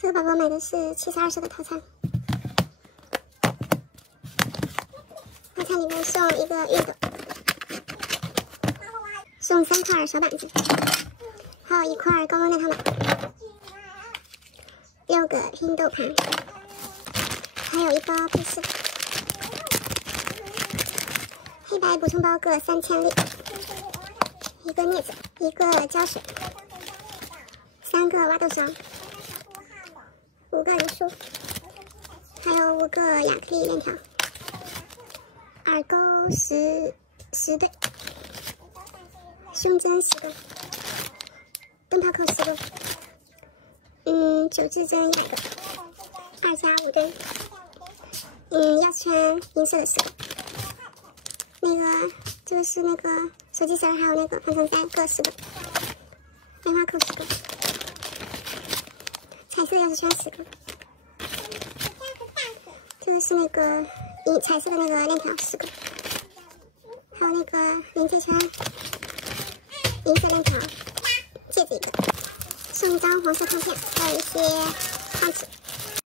这个宝宝买的是72色的套餐，套餐里面送一个熨斗，送3块手板子，还有1块高温耐烫板，6个拼豆盘，还有1包配饰，黑白补充包各3000粒，1个镊子，1个胶水，3个挖豆勺，5个人梳，还有5个亚克力链条，耳钩10对，胸针10个，灯泡扣10个，9支针100个，2+5针，钥匙圈银色的10个，那个这个是那个手机绳，还有那个防尘塞各10个，棉花扣10个，彩色钥匙圈10个，这个是那个彩色的那个链条10个，还有那个连接圈银色链条，戒指1个，送1张黄色唱片，还有一些矿纸。